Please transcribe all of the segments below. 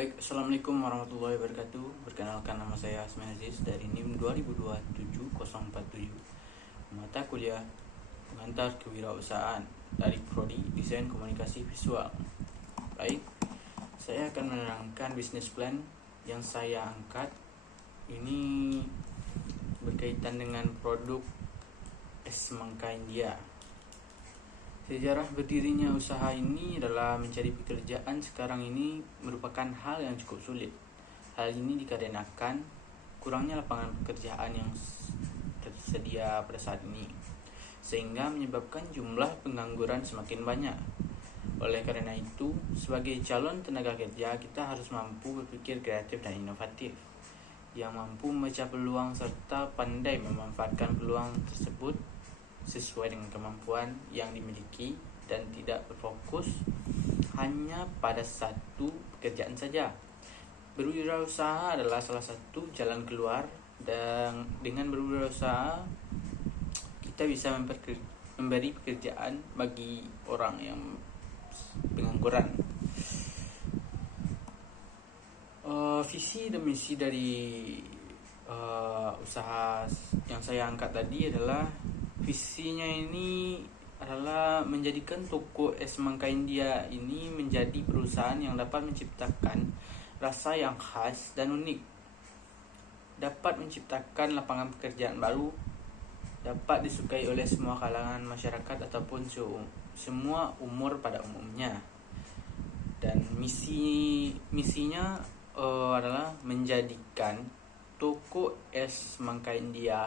Baik, Assalamualaikum warahmatullahi wabarakatuh. Perkenalkan, nama saya Asmi Aziz dari NIM 2027-047, mata kuliah pengantar kewirausahaan dari Prodi Desain Komunikasi Visual. Baik, saya akan menerangkan bisnis plan yang saya angkat. Ini berkaitan dengan produk es semangka India. Sejarah berdirinya usaha ini adalah mencari pekerjaan sekarang ini merupakan hal yang cukup sulit. Hal ini dikarenakan kurangnya lapangan pekerjaan yang tersedia pada saat ini, sehingga menyebabkan jumlah pengangguran semakin banyak. Oleh karena itu, sebagai calon tenaga kerja, kita harus mampu berpikir kreatif dan inovatif, yang mampu membaca peluang serta pandai memanfaatkan peluang tersebut sesuai dengan kemampuan yang dimiliki dan tidak berfokus hanya pada satu pekerjaan saja. Berwirausaha adalah salah satu jalan keluar, dan dengan berwirausaha kita bisa memberi pekerjaan bagi orang yang pengangguran. Visi dan misi dari usaha yang saya angkat tadi adalah, visinya ini adalah menjadikan toko es semangka India ini menjadi perusahaan yang dapat menciptakan rasa yang khas dan unik, dapat menciptakan lapangan pekerjaan baru, dapat disukai oleh semua kalangan masyarakat ataupun semua umur pada umumnya. Dan misinya adalah menjadikan toko es semangka India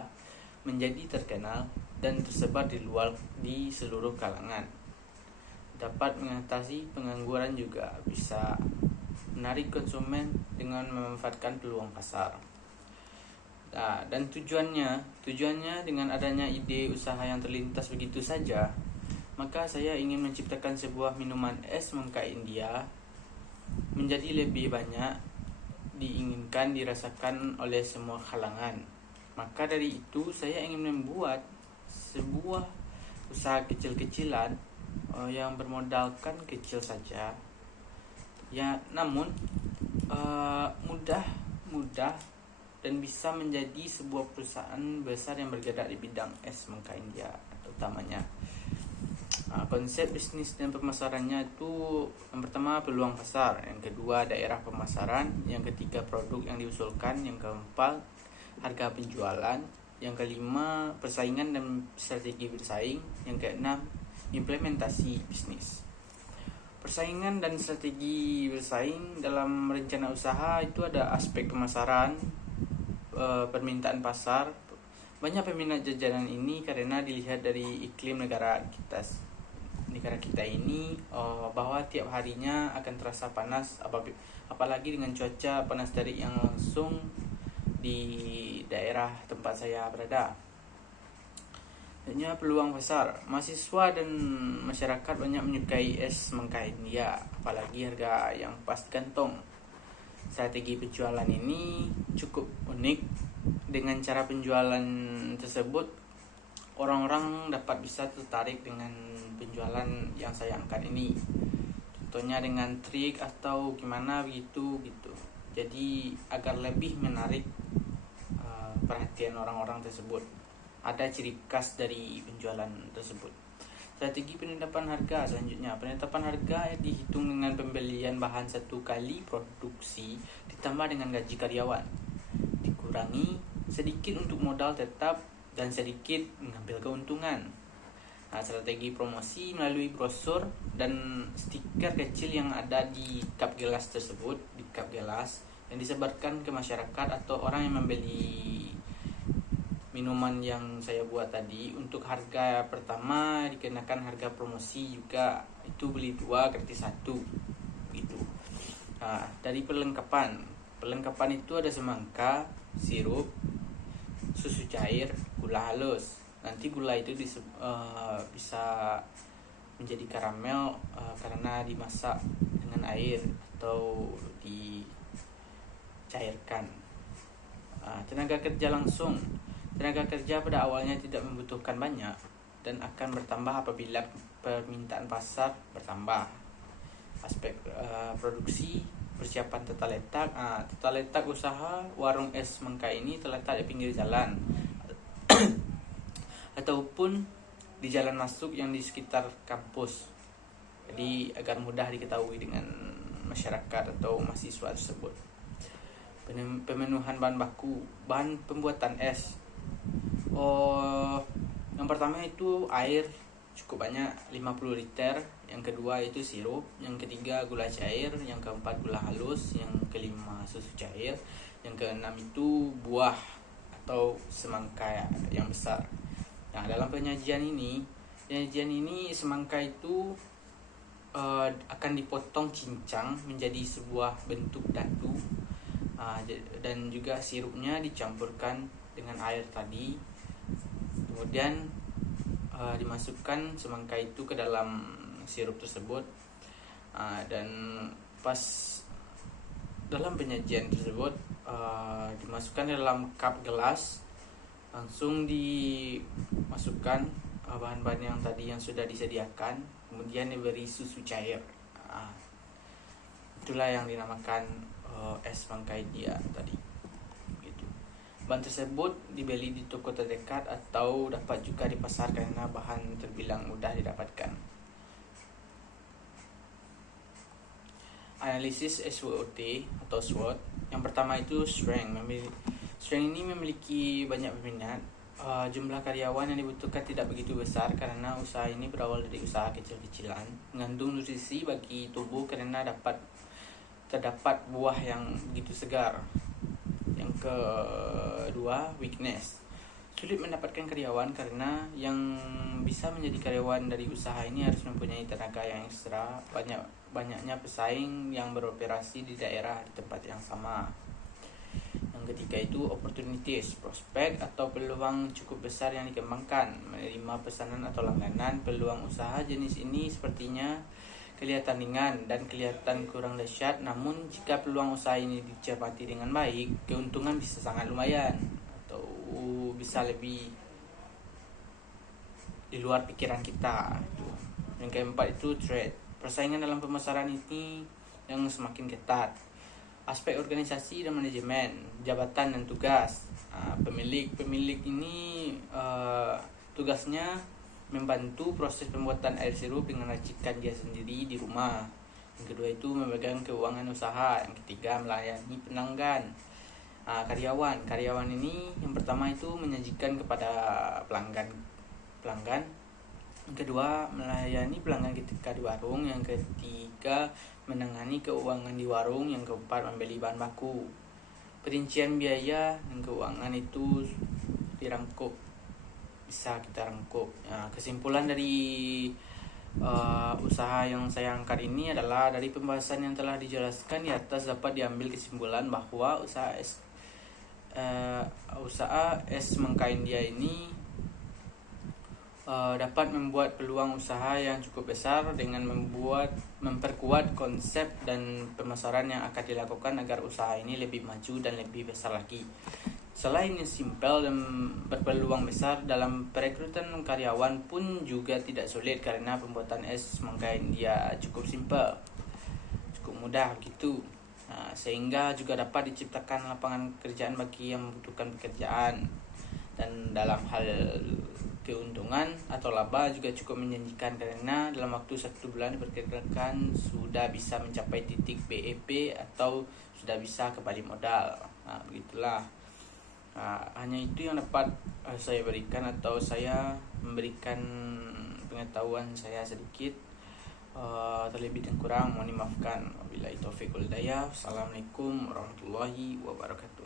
menjadi terkenal dan tersebar di seluruh kalangan, dapat mengatasi pengangguran, juga bisa menarik konsumen dengan memanfaatkan peluang pasar. Dan tujuannya dengan adanya ide usaha yang terlintas begitu saja, maka saya ingin menciptakan sebuah minuman es semangka India menjadi lebih banyak diinginkan dirasakan oleh semua kalangan. Maka dari itu saya ingin membuat sebuah usaha kecil-kecilan yang bermodalkan kecil saja, ya, namun mudah dan bisa menjadi sebuah perusahaan besar yang bergerak di bidang es semangka India utamanya. Konsep bisnis dan pemasarannya itu, yang pertama peluang pasar, yang kedua daerah pemasaran, yang ketiga produk yang diusulkan, yang keempat harga penjualan, yang kelima persaingan dan strategi bersaing, yang keenam implementasi bisnis. Persaingan dan strategi bersaing dalam rencana usaha itu ada aspek pemasaran, permintaan pasar. Banyak peminat jajanan ini karena dilihat dari iklim negara kita ini, bahwa tiap harinya akan terasa panas, apalagi dengan cuaca panas terik yang langsung di daerah tempat saya berada. Hanya peluang pasar, mahasiswa dan masyarakat banyak menyukai es semangka India, apalagi harga yang pas kantong. Strategi penjualan ini cukup unik. Dengan cara penjualan tersebut, orang-orang dapat bisa tertarik dengan penjualan yang saya angkat ini. Contohnya dengan trik atau gimana begitu. Jadi agar lebih menarik perhatian orang-orang tersebut. Ada ciri khas dari penjualan tersebut. Strategi penetapan harga selanjutnya. Penetapan harga dihitung dengan pembelian bahan satu kali produksi ditambah dengan gaji karyawan, dikurangi sedikit untuk modal tetap dan sedikit mengambil keuntungan. Strategi promosi melalui brosur dan stiker kecil yang ada di cup gelas tersebut, yang disebarkan ke masyarakat atau orang yang membeli minuman yang saya buat tadi. Untuk harga pertama dikenakan harga promosi juga, itu beli 2 gratis 1 gitu. Dari perlengkapan itu ada semangka, sirup, susu cair, gula halus. Nanti gula itu bisa menjadi karamel karena dimasak dengan air atau dicairkan. Tenaga kerja langsung. Tenaga kerja pada awalnya tidak membutuhkan banyak dan akan bertambah apabila permintaan pasar bertambah. Aspek produksi, persiapan tata letak usaha warung es Semangka ini terletak di pinggir jalan ataupun di jalan masuk yang di sekitar kampus. Jadi agar mudah diketahui dengan masyarakat atau mahasiswa tersebut. Pemenuhan bahan pembuatan es. Yang pertama itu air cukup banyak 50 liter, yang kedua itu sirup, yang ketiga gula cair, yang keempat gula halus, yang kelima susu cair, yang keenam itu buah atau semangka yang besar. Nah, dalam penyajian ini semangka itu akan dipotong cincang menjadi sebuah bentuk dadu, dan juga sirupnya dicampurkan dengan air tadi. Kemudian dimasukkan semangka itu ke dalam sirup tersebut, dan pas dalam penyajian tersebut dimasukkan dalam cup gelas, langsung dimasukkan bahan-bahan yang tadi yang sudah disediakan, kemudian diberi susu cair. Itulah yang dinamakan es semangka India tadi. Gitu. Bahan tersebut dibeli di toko terdekat atau dapat juga di pasar karena bahan terbilang mudah didapatkan. Analisis SWOT atau SWOT. Yang pertama itu strength. Strength ini memiliki banyak peminat. Jumlah karyawan yang dibutuhkan tidak begitu besar karena usaha ini berawal dari usaha kecil-kecilan. Mengandung nutrisi bagi tubuh karena terdapat buah yang begitu segar. Yang kedua, weakness. Sulit mendapatkan karyawan karena yang bisa menjadi karyawan dari usaha ini harus mempunyai tenaga yang ekstra. Banyaknya pesaing yang beroperasi di daerah di tempat yang sama. Yang ketiga itu opportunities, prospek atau peluang cukup besar yang dikembangkan. Menerima pesanan atau langganan. Peluang usaha jenis ini sepertinya kelihatan ringan dan kelihatan kurang dahsyat, namun jika peluang usaha ini dicermati dengan baik, keuntungan bisa sangat lumayan atau bisa lebih di luar pikiran kita. Yang keempat itu trade. Persaingan dalam pemasaran ini yang semakin ketat. Aspek organisasi dan manajemen, jabatan dan tugas. Pemilik ini tugasnya membantu proses pembuatan air sirup dengan racikan dia sendiri di rumah. Yang kedua itu memegang keuangan usaha. Yang ketiga melayani pelanggan. Karyawan ini yang pertama itu menyajikan kepada pelanggan. Yang kedua melayani pelanggan ketika di warung. Yang ketiga menangani keuangan di warung. Yang keempat membeli bahan baku. Perincian biaya dan keuangan itu bisa kita rangkup. Kesimpulan dari usaha yang saya angkat ini adalah dari pembahasan yang telah dijelaskan di atas dapat diambil kesimpulan bahwa usaha es semangka India ini dapat membuat peluang usaha yang cukup besar dengan memperkuat konsep dan pemasaran yang akan dilakukan agar usaha ini lebih maju dan lebih besar lagi. Selain simpel dan berpeluang besar dalam perekrutan karyawan pun juga tidak sulit karena pembuatan es semangka India cukup simpel, cukup mudah gitu. Sehingga juga dapat diciptakan lapangan pekerjaan bagi yang membutuhkan pekerjaan, dan dalam hal keuntungan atau laba juga cukup menjanjikan karena dalam waktu 1 bulan diperkirakan sudah bisa mencapai titik BEP atau sudah bisa kembali modal. Begitulah. Hanya itu yang dapat saya berikan atau saya memberikan pengetahuan saya sedikit. Terlebih dan kurang mohon dimaafkan. Wabillahi taufiq wal hidayah. Assalamualaikum warahmatullahi wabarakatuh.